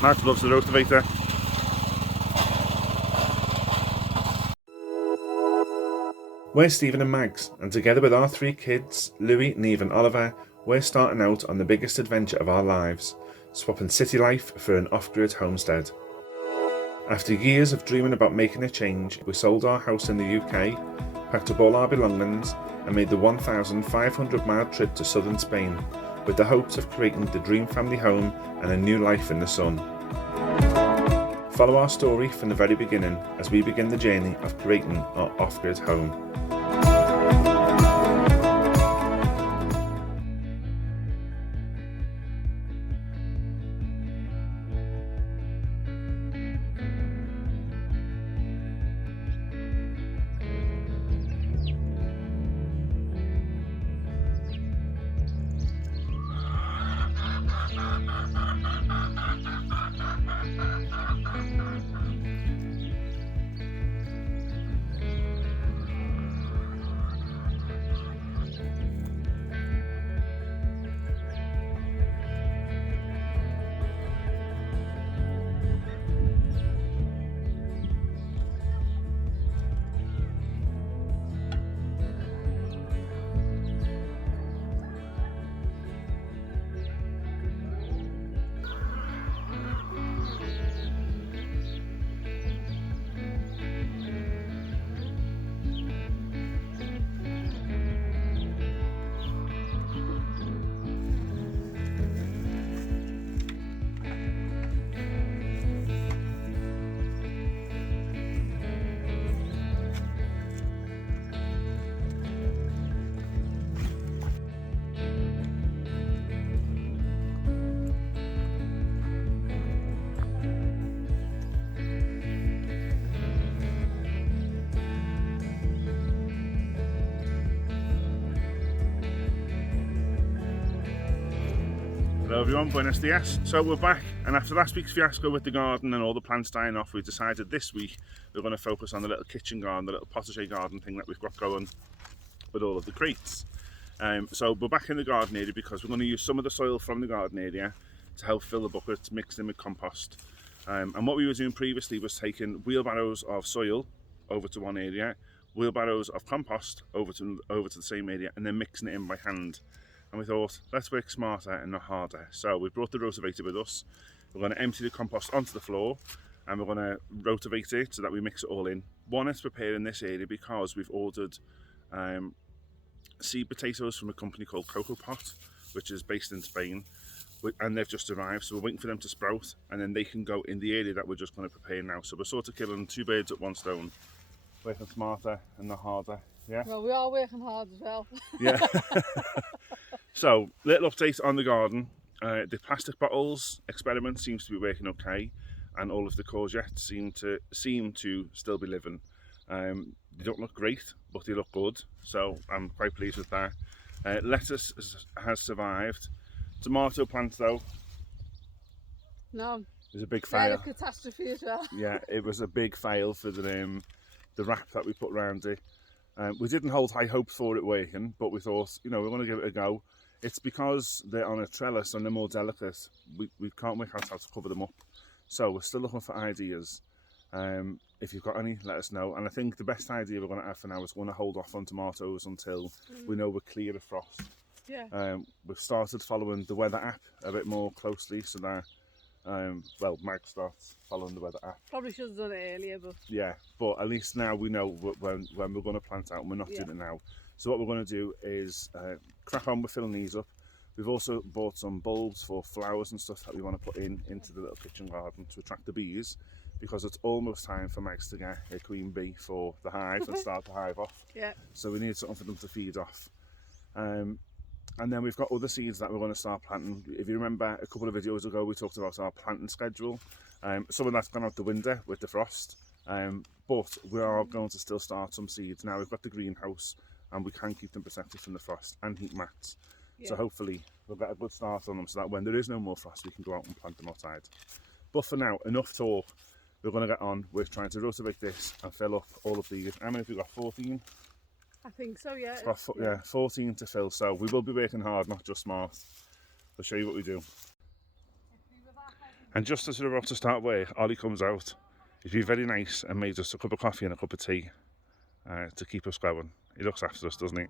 Max loves the rotavator. We're Stephen and Mags, and together with our 3 kids, Louis, Neve and Oliver, we're starting out on the biggest adventure of our lives, swapping city life for an off-grid homestead. After years of dreaming about making a change, we sold our house in the UK, packed up all our belongings and made the 1,500-mile trip to southern Spain, with the hopes of creating the dream family home and a new life in the sun. Follow our story from the very beginning as we begin the journey of creating our off-grid home. Hello everyone, buenos dias. So we're back, and after last week's fiasco with the garden and all the plants dying off, we decided this week we're going to focus on the little kitchen garden, the little potager garden thing that we've got going with all of the crates. So we're back in the garden area because we're going to use some of the soil from the garden area to help fill the buckets, mix them with compost. And what we were doing previously was taking wheelbarrows of soil over to one area, wheelbarrows of compost over to the same area, and then mixing it in by hand. And we thought, let's work smarter and not harder. So we brought the rotavator with us. We're going to empty the compost onto the floor and we're going to rotavate it so that we mix it all in. One is preparing this area because we've ordered seed potatoes from a company called Cocoa Pot, which is based in Spain, and they've just arrived. So we're waiting for them to sprout and then they can go in the area that we're just going to prepare now. So we're sort of killing 2 birds at one stone, working smarter and not harder. Yeah. Well, we are working hard as well. Yeah. So, little update on the garden. The plastic bottles experiment seems to be working okay, and all of the courgettes seem to still be living. They don't look great, but they look good, so I'm quite pleased with that. Lettuce has survived. Tomato plants, though, No, it was a big fail. a catastrophe as well. Yeah, it was a big fail for the wrap that we put around it. We didn't hold high hopes for it working, but we thought, you know, we're going to give it a go. It's because they're on a trellis and they're more delicate. We can't work out how to cover them up. So we're still looking for ideas. If you've got any, let us know. And I think the best idea we're going to have for now is we're going to hold off on tomatoes until we know we're clear of frost. Yeah. We've started following the weather app a bit more closely so that, well, Mag starts following the weather app. Probably should have done it earlier, but... Yeah, but at least now we know when we're going to plant out and we're not doing it now. So what we're going to do is crack on with filling these up. We've also bought some bulbs for flowers and stuff that we want to put into the little kitchen garden to attract the bees, because it's almost time for Mags to get a queen bee for the hive and start the hive off. Yeah. So we need something for them to feed off. And then we've got other seeds that we're going to start planting. If you remember a couple of videos ago, we talked about our planting schedule. Some of that's gone out the window with the frost, but we are going to still start some seeds. Now we've got the greenhouse and we can keep them protected from the frost and heat mats. Yeah. So hopefully we'll get a good start on them so that when there is no more frost, we can go out and plant them outside. But for now, enough talk. We're going to get on with trying to rotovate this and fill up all of these. How many have we got? 14? I think so, yeah. Yeah, 14 to fill. So we will be working hard, not just smart. I'll show you what we do. And just as we're about to start work, Ollie comes out. He's been very nice and made us a cup of coffee and a cup of tea to keep us going. He looks after us, doesn't he?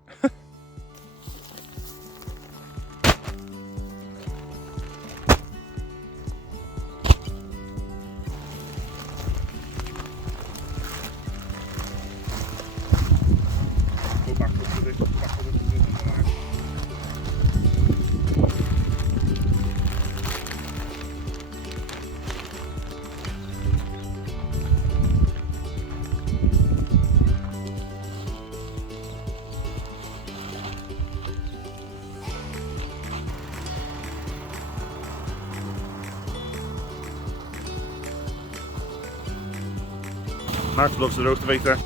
Go back up to the line. Max loves the rotavator.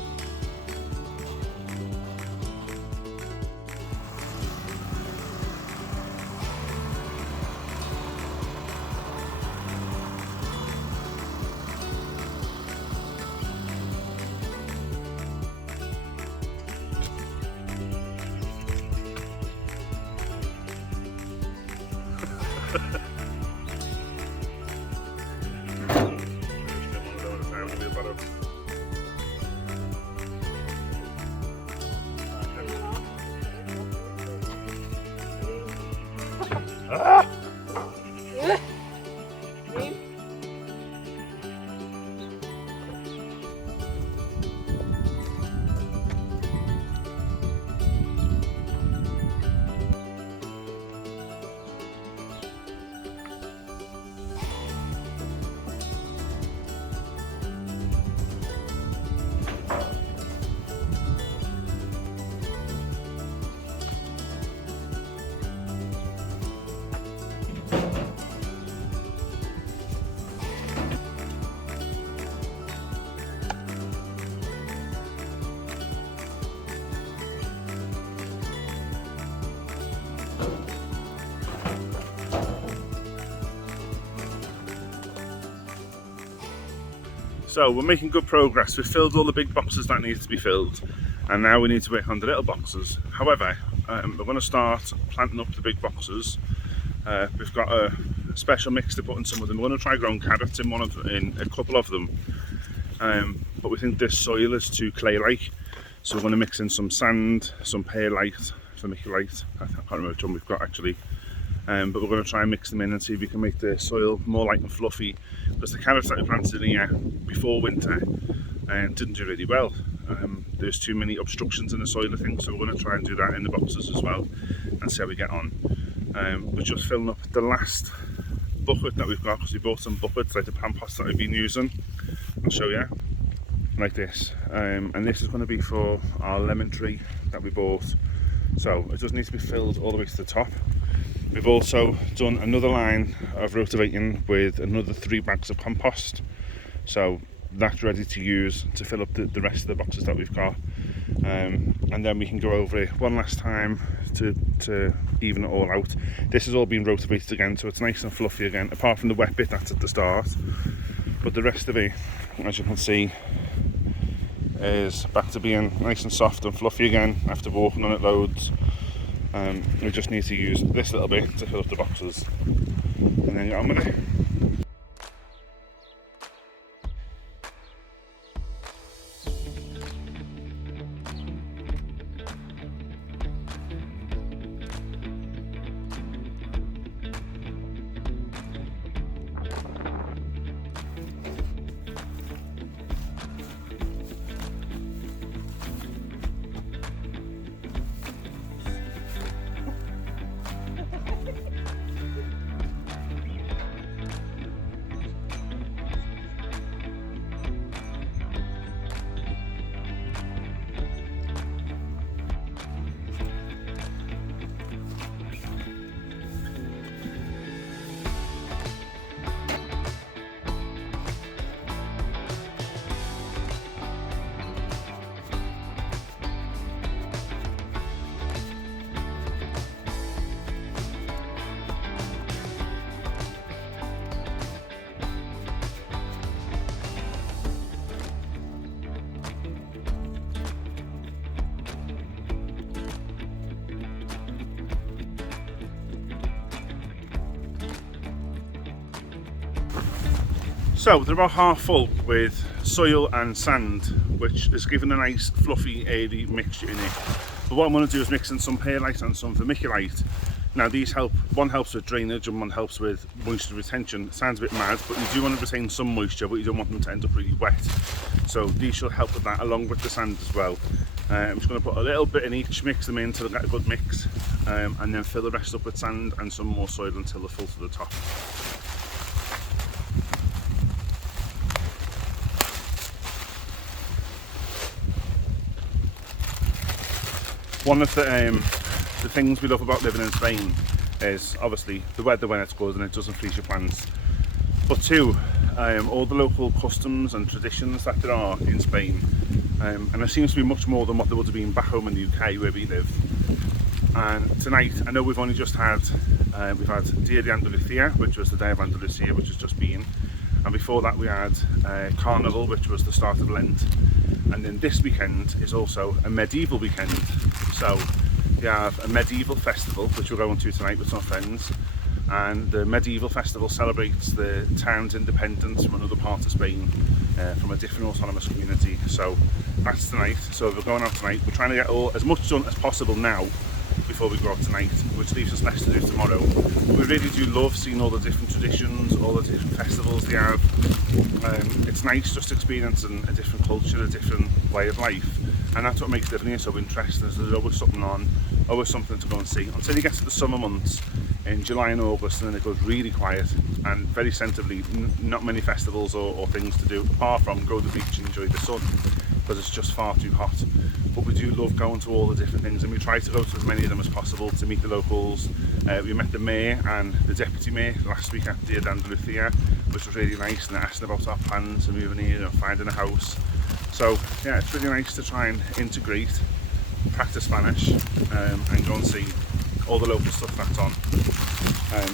Ah! So we're making good progress. We've filled all the big boxes that need to be filled, and now we need to work on the little boxes. However, we're going to start planting up the big boxes. We've got a special mix to put in some of them. We're going to try growing carrots in a couple of them, but we think this soil is too clay-like, so we're going to mix in some sand, some perlite, vermiculite. I can't remember which one we've got actually. But we're going to try and mix them in and see if we can make the soil more light and fluffy, because the carrots that we planted in here before winter didn't do really well. There's too many obstructions in the soil, I think, so we're going to try and do that in the boxes as well and see how we get on. We're just filling up the last bucket that we've got, because we bought some buckets like the pampas that we've been using. I'll show you, like this, and this is going to be for our lemon tree that we bought, so it does need to be filled all the way to the top. We've also done another line of rotavating with another 3 bags of compost, so that's ready to use to fill up the rest of the boxes that we've got, and then we can go over it one last time to even it all out. This has all been rotavated again, so it's nice and fluffy again, apart from the wet bit that's at the start, but the rest of it, as you can see, is back to being nice and soft and fluffy again after walking on it loads. We just need to use this little bit to fill up the boxes and then get on with it. So they're about half full with soil and sand, which is giving a nice fluffy, airy mixture in it. But what I'm going to do is mix in some perlite and some vermiculite. Now these help, one helps with drainage and one helps with moisture retention. It sounds a bit mad, but you do want to retain some moisture, but you don't want them to end up really wet. So these should help with that, along with the sand as well. I'm just going to put a little bit in each, mix them in until they get a good mix, and then fill the rest up with sand and some more soil until they're full to the top. One of the things we love about living in Spain is obviously the weather when it's good and it doesn't freeze your plants. But two, all the local customs and traditions that there are in Spain. And there seems to be much more than what there would have been back home in the UK where we live. And tonight, I know we've only just had, we've had Dia de Andalucía, which was the Day of Andalusia, which has just been. And before that we had Carnival, which was the start of Lent. And then this weekend is also a medieval weekend. So we have a medieval festival, which we're going to tonight with some friends. And the medieval festival celebrates the town's independence from another part of Spain, from a different autonomous community. So that's tonight. So we're going out tonight. We're trying to get as much done as possible now before we go out tonight, which leaves us less to do tomorrow. But we really do love seeing all the different traditions, all the different festivals they have. It's nice just experiencing a different culture, a different way of life, and that's what makes living here so interesting. There's always something on, always something to go and see, until you get to the summer months in July and August, and then it goes really quiet and very sensibly not many festivals or things to do apart from go to the beach and enjoy the sun, because it's just far too hot. But we do love going to all the different things, and we try to go to as many of them as possible to meet the locals. We met the mayor and the deputy mayor last week at Dia de Andalucía, which was really nice, and they asked about our plans and moving here and finding a house. So yeah, it's really nice to try and integrate, practice Spanish, and go and see all the local stuff that's on.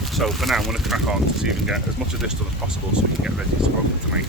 So for now I'm going to crack on to see if we can get as much of this done as possible so we can get ready to go for tonight.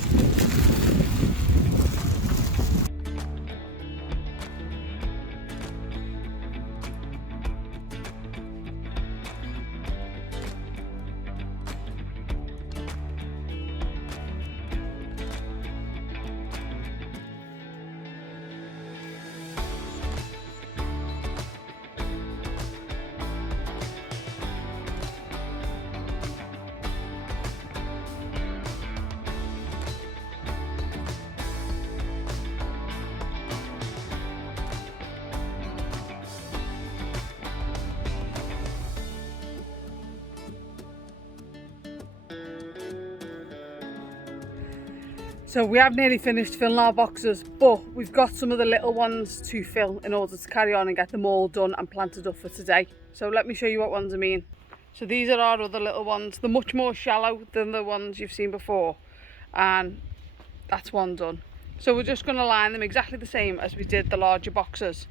So we have nearly finished filling our boxes, but we've got some of the little ones to fill in order to carry on and get them all done and planted up for today. So let me show you what ones I mean. So these are our other little ones. They're much more shallow than the ones you've seen before, and that's one done. So we're just going to line them exactly the same as we did the larger boxes,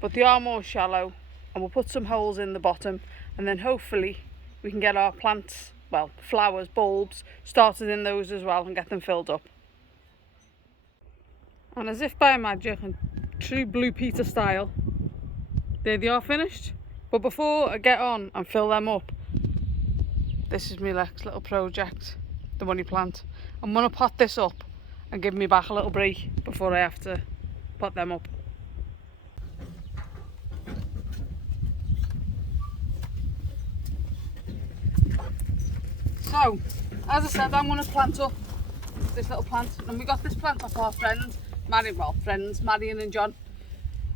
but they are more shallow, and we'll put some holes in the bottom, and then hopefully we can get our plants, well, flowers, bulbs, started in those as well and get them filled up. And as if by magic, in true Blue Peter style, there they are finished. But before I get on and fill them up, this is my next little project, the money plant. I'm going to pot this up and give me back a little break before I have to pot them up. So, as I said, I'm going to plant up this little plant, and we got this plant off our friends, Marion and John.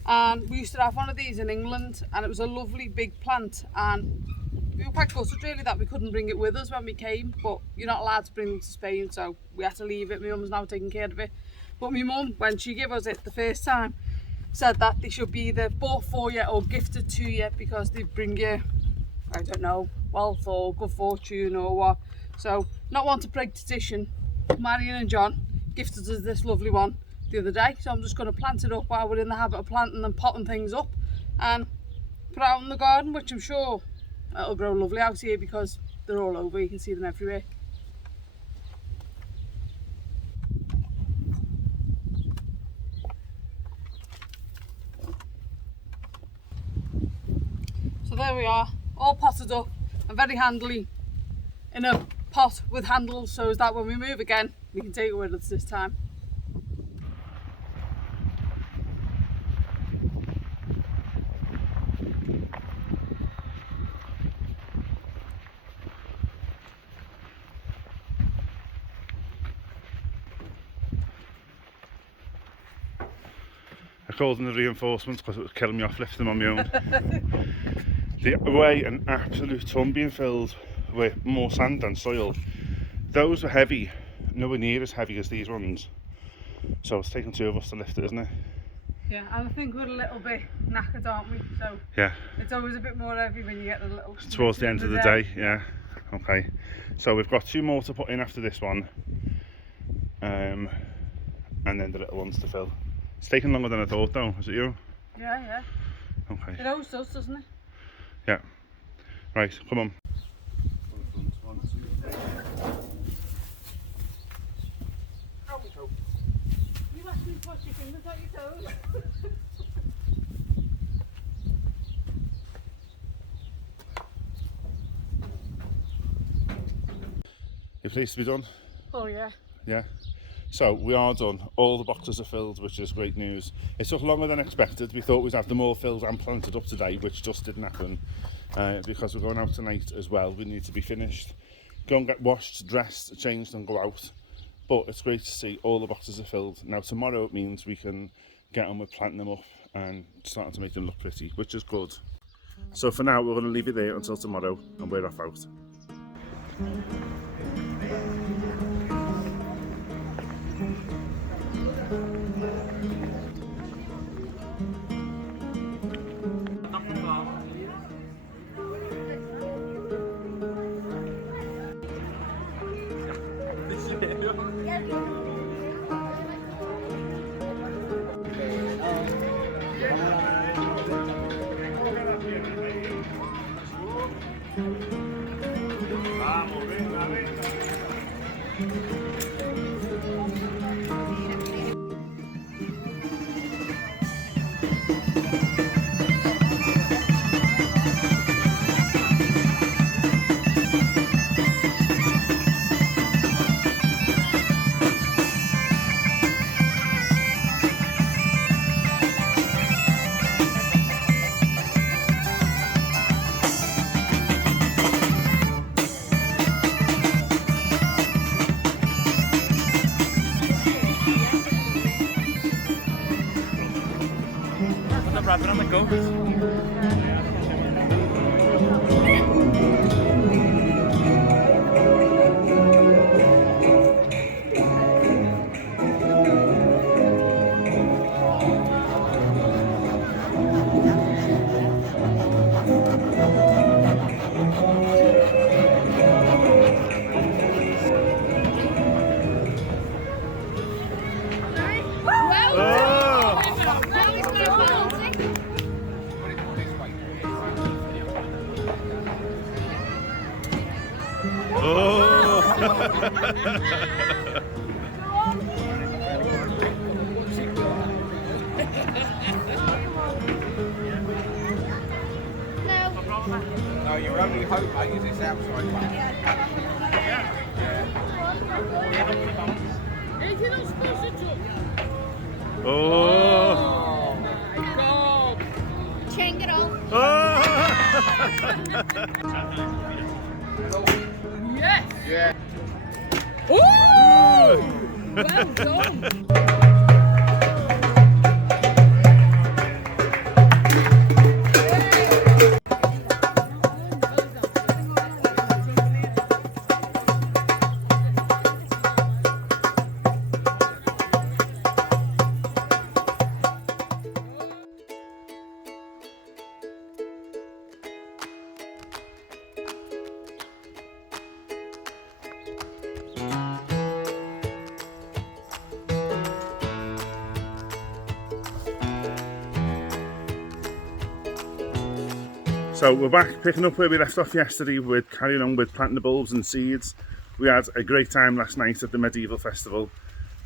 And we used to have one of these in England, and it was a lovely big plant, and we were quite gutted really that we couldn't bring it with us when we came, but you're not allowed to bring them to Spain, so we had to leave it. My mum's now taking care of it. But my mum, when she gave us it the first time, said that they should be either bought for you or gifted to you, because they bring you, I don't know, wealth or good fortune or what. So, not one to break tradition, Marion and John gifted us this lovely one the other day, so I'm just going to plant it up while we're in the habit of planting and potting things up, and put it out in the garden, which I'm sure it'll grow lovely out here because they're all over, you can see them everywhere. So there we are, all potted up and very handily in a pot with handles so as that when we move again, we can take it with us this time. I called them the reinforcements because it was killing me off lifting them on my own. The way an absolute ton being filled with more sand than soil. Those were heavy, nowhere near as heavy as these ones. So it's taken 2 of us to lift it, isn't it? Yeah, and I think we're a little bit knackered, aren't we? So yeah, it's always a bit more heavy when you get the little... Towards the end of the day, yeah. Okay, so we've got 2 more to put in after this one. And then the little ones to fill. It's taking longer than I thought though, is it you? Yeah. Okay. It always does, doesn't it? Yeah. Right, come on. You actually put your fingers on your toes. You're pleased to be done? Oh yeah. Yeah. So we are done. All the boxes are filled, which is great news. It took longer than expected. We thought we'd have them all filled and planted up today, which just didn't happen because we're going out tonight as well. We need to be finished, go and get washed, dressed, changed and go out. But it's great to see all the boxes are filled. Now tomorrow it means we can get on with planting them up and starting to make them look pretty, which is good. So for now we're going to leave it there until tomorrow and we're off out. Rather on the goat. No, your only hope, mate, is this outside one. Oh! My God! Chang it all. Yes! Yeah. Ooh! Well done! So we're back picking up where we left off yesterday with carrying on with planting the bulbs and seeds. We had a great time last night at the medieval festival.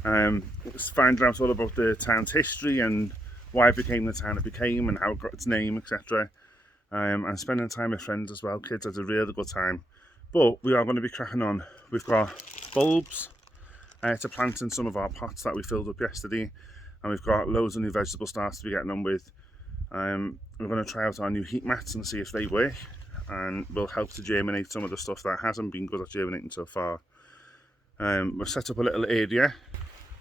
Finding out all about the town's history and why it became the town it became and how it got its name, etc. And spending time with friends as well. Kids had a really good time. But we are going to be cracking on. We've got bulbs to plant in some of our pots that we filled up yesterday, and we've got loads of new vegetable starts to be getting on with. We're going to try out our new heat mats and see if they work, and will help to germinate some of the stuff that hasn't been good at germinating so far. We've set up a little area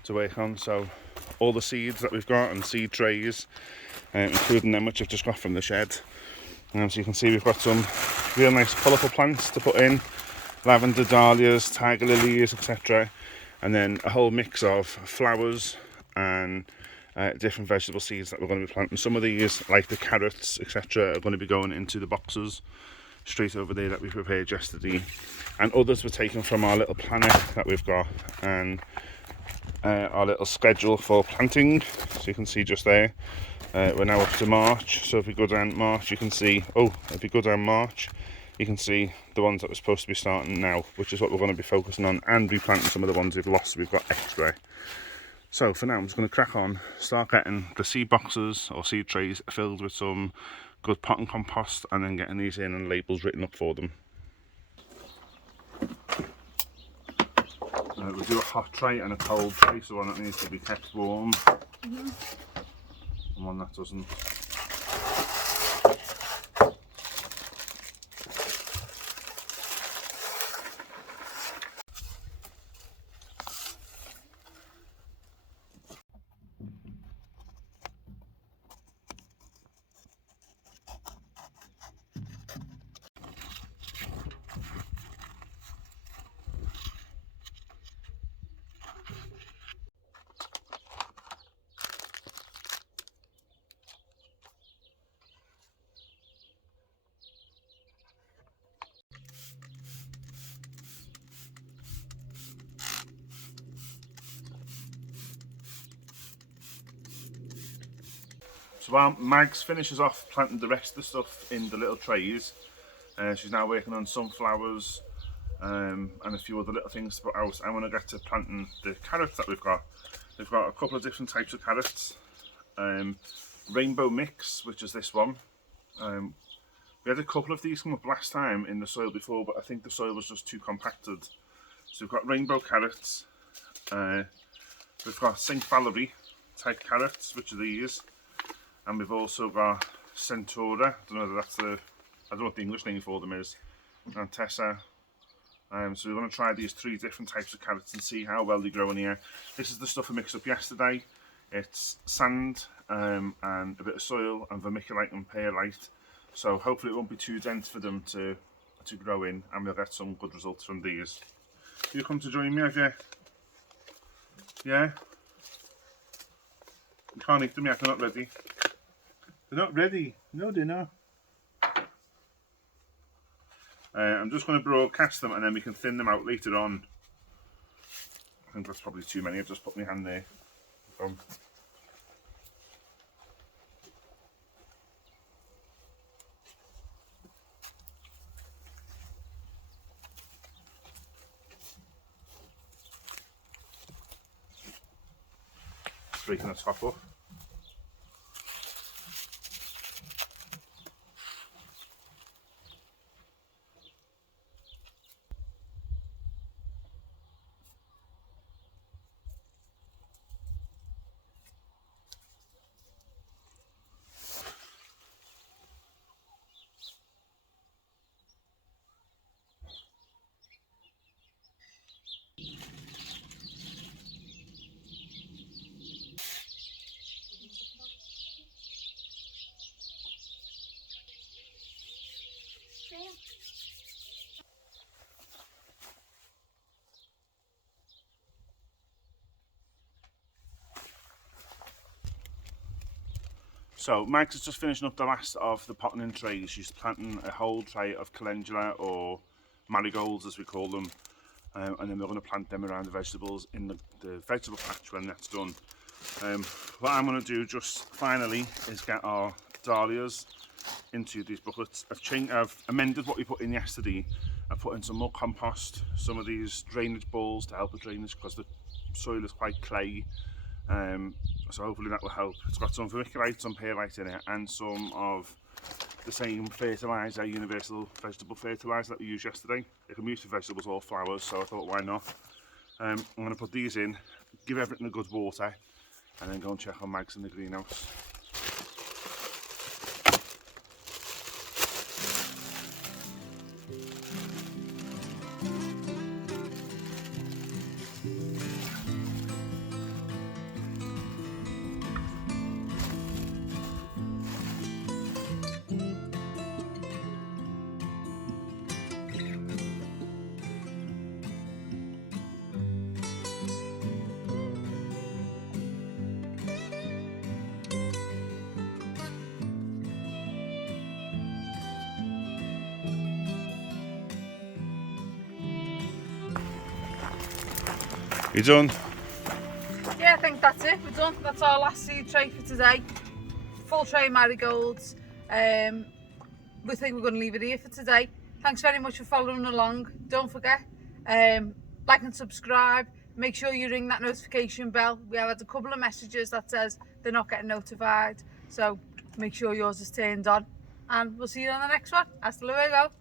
to work on, so all the seeds that we've got and seed trays, including them which I've just got from the shed. So you can see we've got some real nice colourful plants to put in, lavender, dahlias, tiger lilies, etc. And then a whole mix of flowers and different vegetable seeds that we're going to be planting. Some of these, like the carrots, etc., are going to be going into the boxes straight over there that we prepared yesterday. And others were taken from our little planner that we've got, and our little schedule for planting. So you can see just there, we're now up to March. So if we go down March, you can see, if you go down March, you can see the ones that we're supposed to be starting now, which is what we're going to be focusing on, and replanting some of the ones we've lost, we've got extra. So for now, I'm just going to crack on, start getting the seed boxes or seed trays filled with some good pot and compost, and then getting these in and labels written up for them. We'll do a hot tray and a cold tray, so one that needs to be kept warm and one that doesn't. So while Mags finishes off planting the rest of the stuff in the little trays, she's now working on sunflowers and a few other little things to put out. I want to get to planting the carrots that we've got. We've got a couple of different types of carrots. Rainbow mix, which is this one. We had a couple of these come up last time in the soil before, but I think the soil was just too compacted. So we've got rainbow carrots. We've got St. Valerie type carrots, which are these. And we've also got Centaura. I don't know whether that's I don't know what the English name for them is. And Tessa. So we're going to try these 3 different types of carrots and see how well they grow in here. This is the stuff I mixed up yesterday. It's sand and a bit of soil and vermiculite and perlite. So hopefully it won't be too dense for them to grow in, and we'll get some good results from these. You come to join me, have you? Yeah? You can't eat them yet, they're not ready. They're not ready. No, they're not. I'm just going to broadcast them and then we can thin them out later on. I think that's probably too many. I've just put my hand there. Breaking the top off. So Mags is just finishing up the last of the potting in trays. She's planting a whole tray of calendula, or marigolds as we call them, and then we're going to plant them around the vegetables in the vegetable patch when that's done. What I'm going to do just finally is get our dahlias into these buckets. I've amended what we put in yesterday. I've put in some more compost, some of these drainage balls to help with drainage because the soil is quite clay. So hopefully that will help. It's got some vermiculite, some perlite in it, and some of the same fertiliser, universal vegetable fertiliser that we used yesterday. It can be used for vegetables or flowers, so I thought why not. I'm going to put these in, give everything a good water, and then go and check on Mags in the greenhouse. You done? Yeah, I think that's it. We're done. That's our last seed tray for today. Full tray of marigolds. We think we're going to leave it here for today. Thanks very much for following along. Don't forget, like and subscribe. Make sure you ring that notification bell. We have had a couple of messages that says they're not getting notified. So make sure yours is turned on. And we'll see you on the next one. Hasta luego.